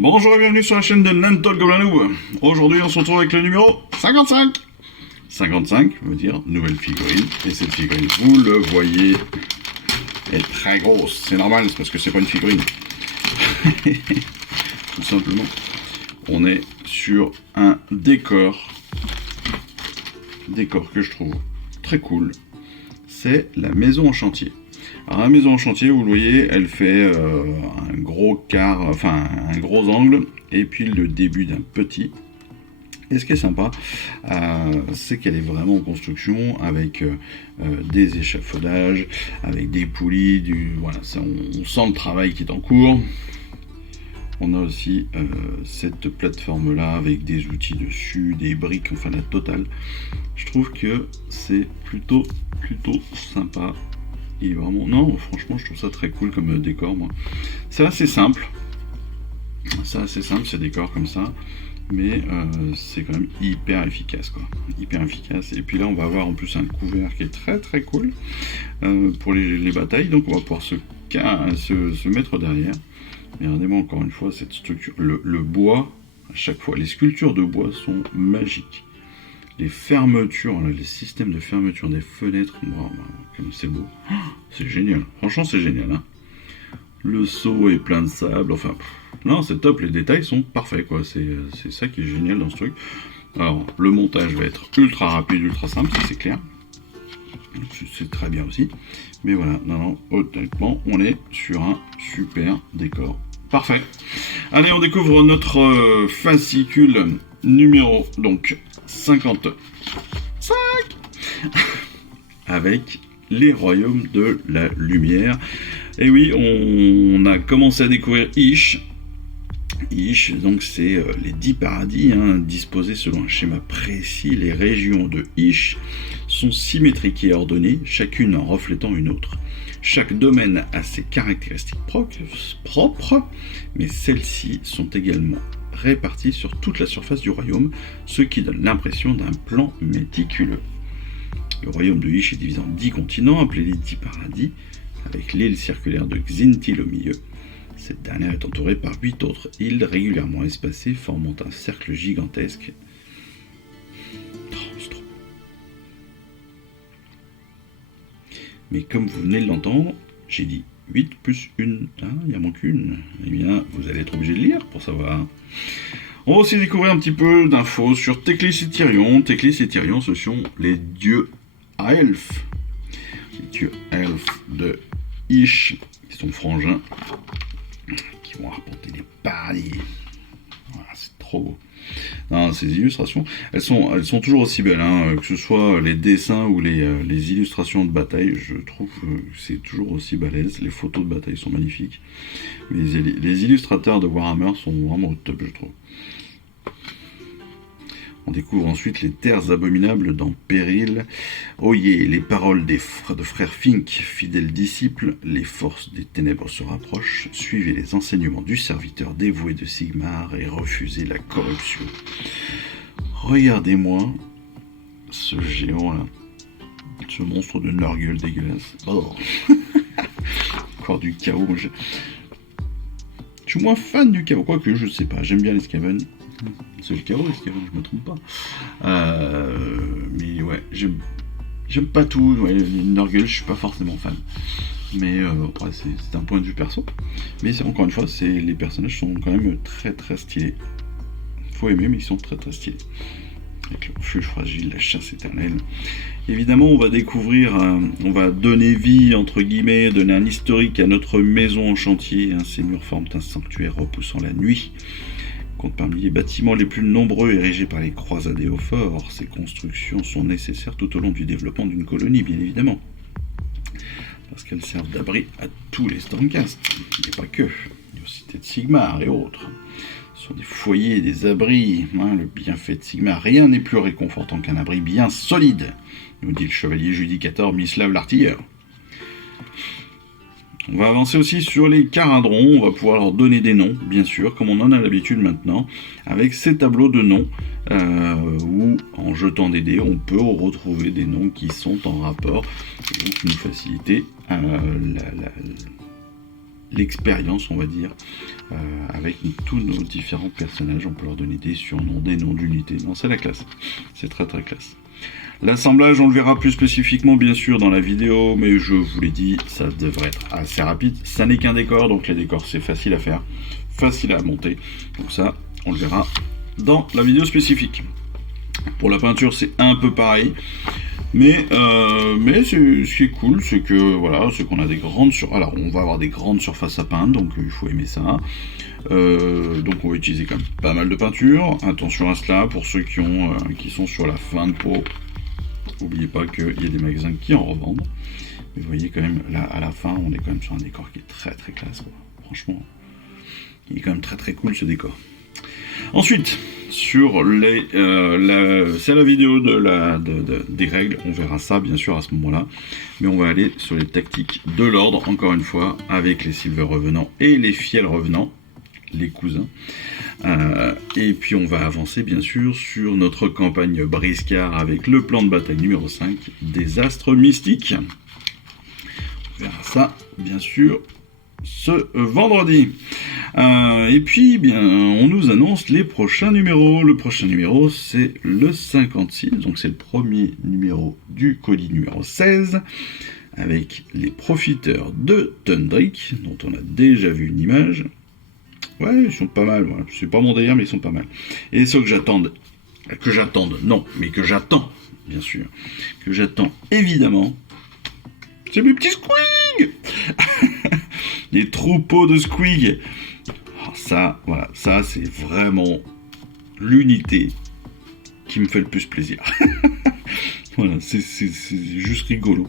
Bonjour et bienvenue sur la chaîne de Nantol Goblin Noob. Aujourd'hui on se retrouve avec le numéro 55. 55 veut dire nouvelle figurine. Et cette figurine, vous le voyez, est très grosse. C'est normal, c'est parce que c'est pas une figurine. Tout simplement. On est sur un décor. Décor que je trouve très cool. C'est la maison en chantier. Alors la maison en chantier, vous le voyez, elle fait un gros quart, enfin un gros angle, et puis le début d'un petit. Et ce qui est sympa, c'est qu'elle est vraiment en construction avec des échafaudages, avec des poulies, voilà, on sent le travail qui est en cours. On a aussi cette plateforme là avec des outils dessus, des briques, enfin la totale. Je trouve que c'est plutôt sympa. Et vraiment, non, franchement, je trouve ça très cool comme décor, moi. C'est assez simple. C'est assez simple, ces décors comme ça. Mais c'est quand même hyper efficace, quoi. Hyper efficace. Et puis là, on va avoir en plus un couvert qui est très cool pour les batailles. Donc, on va pouvoir se mettre derrière. Et regardez-moi encore une fois cette structure. Le bois, à chaque fois, les sculptures de bois sont magiques. Les fermetures, les systèmes de fermeture des fenêtres, wow, comme c'est beau. C'est génial. Franchement, c'est génial. Hein. Le seau est plein de sable. Enfin, non, c'est top. Les détails sont parfaits, quoi. C'est ça qui est génial dans ce truc. Alors, le montage va être ultra rapide, ultra simple, ça c'est clair. C'est très bien aussi. Mais voilà, non, honnêtement, on est sur un super décor. Parfait. Allez, on découvre notre fascicule numéro, donc, 55 avec les royaumes de la lumière. Et oui, on a commencé à découvrir Hysh. Hysh, donc c'est les 10 paradis, disposés selon un schéma précis. Les régions de Hysh sont symétriques et ordonnées, chacune en reflétant une autre. Chaque domaine a ses caractéristiques propres, mais celles-ci sont également réparties sur toute la surface du royaume, ce qui donne l'impression d'un plan méticuleux. Le royaume de Hysh est divisé en 10 continents, appelés les 10 paradis, avec l'île circulaire de Xintil au milieu. Cette dernière est entourée par 8 autres îles régulièrement espacées, formant un cercle gigantesque. Oh, c'est trop beau. Mais comme vous venez de l'entendre, j'ai dit 8 plus 1. Il en manque une. Eh bien, vous allez être obligé de lire pour savoir. On va aussi découvrir un petit peu d'infos sur Teclis et Tyrion. Teclis et Tyrion, ce sont les dieux elfes. Les dieux elfes de Hysh, qui sont frangins, qui vont rapporter des paradis. Voilà, c'est trop beau. Non, ces illustrations, elles sont toujours aussi belles, que ce soit les dessins ou les illustrations de bataille, je trouve que c'est toujours aussi balèze. Les photos de bataille sont magnifiques. Mais les illustrateurs de Warhammer sont vraiment au top, je trouve. On découvre ensuite les terres abominables dans Péril. Oyez les paroles de frère Fink, fidèles disciples, les forces des ténèbres se rapprochent, suivez les enseignements du serviteur dévoué de Sigmar et refusez la corruption. Regardez-moi ce géant-là, ce monstre de Nurgle dégueulasse. Oh. Encore du chaos. Je suis moins fan du chaos, quoique je sais pas, j'aime bien les Skaven. C'est le chaos, je me trompe pas. Mais ouais, j'aime pas tout. Ouais, Nurgle, je suis pas forcément fan. Mais ouais, c'est un point de vue perso. Mais encore une fois, les personnages sont quand même très stylés. Faut aimer, mais ils sont très stylés. Avec le refuge fragile, la chasse éternelle. Évidemment, on va découvrir, on va donner vie, entre guillemets, donner un historique à notre maison en chantier. Ces murs forment un sanctuaire repoussant la nuit. Compte parmi les bâtiments les plus nombreux érigés par les croisades au fort, ces constructions sont nécessaires tout au long du développement d'une colonie, bien évidemment. Parce qu'elles servent d'abri à tous les Stormcast, et pas que. Il y a aussi de Sigmar et autres. Ce sont des foyers, des abris. Le bienfait de Sigmar, rien n'est plus réconfortant qu'un abri bien solide, nous dit le chevalier judicateur Mislav l'artilleur. On va avancer aussi sur les Kharadrons, on va pouvoir leur donner des noms, bien sûr, comme on en a l'habitude maintenant, avec ces tableaux de noms, où en jetant des dés, on peut retrouver des noms qui sont en rapport, et donc nous faciliter l'expérience, on va dire, avec tous nos différents personnages. On peut leur donner des surnoms, des noms d'unités. Non, c'est la classe. C'est très très classe. L'assemblage, on le verra plus spécifiquement bien sûr dans la vidéo, mais je vous l'ai dit, ça devrait être assez rapide. Ça n'est qu'un décor, donc les décors c'est facile à faire, facile à monter. Donc ça, on le verra dans la vidéo spécifique. Pour la peinture, c'est un peu pareil. Mais ce qui est cool, c'est que voilà, c'est qu'on a des grandes alors on va avoir des grandes surfaces à peindre, donc il faut aimer ça. Donc on va utiliser quand même pas mal de peinture. Attention à cela pour ceux qui sont sur la fin de peau. N'oubliez pas qu'il y a des magasins qui en revendent. Mais vous voyez quand même là à la fin, on est quand même sur un décor qui est très très classe, quoi. Franchement, il est quand même très très cool ce décor. Ensuite, sur c'est la vidéo des règles, on verra ça bien sûr à ce moment-là, mais on va aller sur les tactiques de l'ordre, encore une fois, avec les Silver revenants et les Fiels revenants, les cousins. Et puis on va avancer bien sûr sur notre campagne Briscard avec le plan de bataille numéro 5, Désastre mystique. On verra ça bien sûr ce vendredi. Et puis, bien, on nous annonce les prochains numéros. Le prochain numéro, c'est le 56, donc c'est le premier numéro du colis numéro 16, avec les profiteurs de Tundrick, dont on a déjà vu une image. Ouais, ils sont pas mal, voilà. C'est pas mon délire, mais ils sont pas mal. Et ceux que j'attends, bien sûr, que j'attends évidemment, c'est mes petits squigs. Les troupeaux de squigs. Alors ça, voilà, ça c'est vraiment l'unité qui me fait le plus plaisir. Voilà, c'est juste rigolo.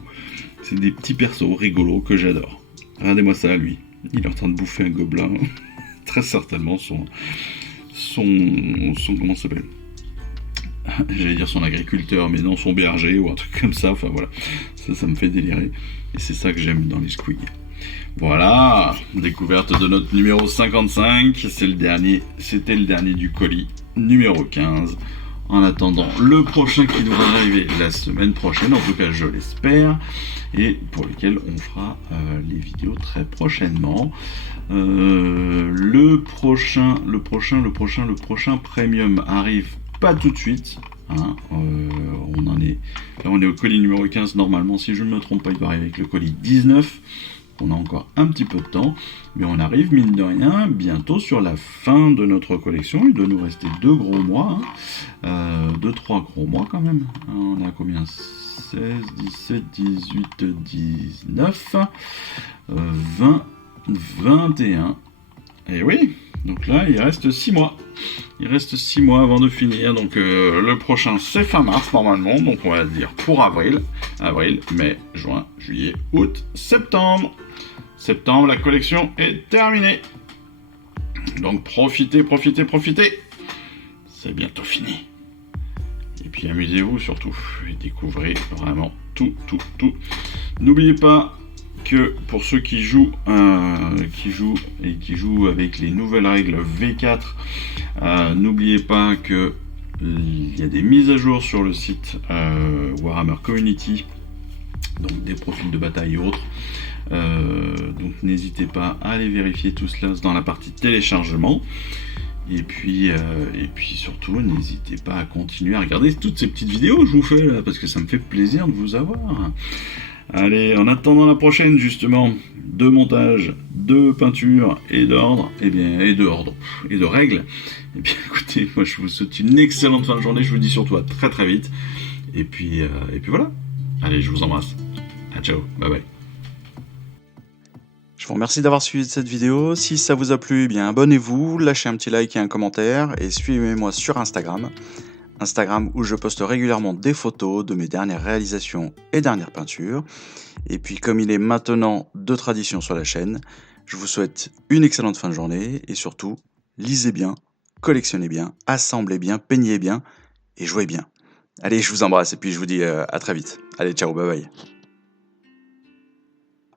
C'est des petits persos rigolos que j'adore. Regardez-moi ça, lui. Il est en train de bouffer un gobelin. Très certainement son comment ça s'appelle, j'allais dire son agriculteur, mais non, son berger ou un truc comme ça. Enfin voilà, ça me fait délirer. Et c'est ça que j'aime dans les squigs. Voilà, découverte de notre numéro 55. C'était le dernier du colis numéro 15. En attendant le prochain qui devra arriver la semaine prochaine, en tout cas je l'espère, et pour lequel on fera les vidéos très prochainement. Le prochain premium arrive pas tout de suite. Hein, on est au colis numéro 15 normalement, si je ne me trompe pas, il va arriver avec le colis 19. On a encore un petit peu de temps, mais on arrive mine de rien bientôt sur la fin de notre collection. Il doit nous rester 2 gros mois, 2-3 gros mois quand même. On a combien? 16, 17, 18, 19, 20, 21. Et oui, donc là il reste 6 mois. Il reste 6 mois avant de finir, donc le prochain c'est fin mars normalement, donc on va dire pour avril, mai, juin, juillet, août, septembre. Septembre, la collection est terminée. Donc profitez. C'est bientôt fini. Et puis amusez-vous surtout, et découvrez vraiment tout. N'oubliez pas que pour ceux qui jouent avec les nouvelles règles V4, n'oubliez pas que il y a des mises à jour sur le site Warhammer Community, donc des profils de bataille et autres. Donc n'hésitez pas à aller vérifier tout cela dans la partie téléchargement. Et puis surtout, n'hésitez pas à continuer à regarder toutes ces petites vidéos que je vous fais là, parce que ça me fait plaisir de vous avoir. Allez, en attendant la prochaine justement, de montage, de peinture et d'ordre, et de règles, et bien écoutez, moi je vous souhaite une excellente fin de journée, je vous dis surtout à très vite, et puis voilà. Allez, je vous embrasse. Ciao, bye bye. Je vous remercie d'avoir suivi cette vidéo. Si ça vous a plu, eh bien abonnez-vous, lâchez un petit like et un commentaire, et suivez-moi sur Instagram où je poste régulièrement des photos de mes dernières réalisations et dernières peintures. Et puis comme il est maintenant de tradition sur la chaîne, je vous souhaite une excellente fin de journée, et surtout, lisez bien, collectionnez bien, assemblez bien, peignez bien, et jouez bien. Allez, je vous embrasse, et puis je vous dis à très vite. Allez, ciao, bye bye.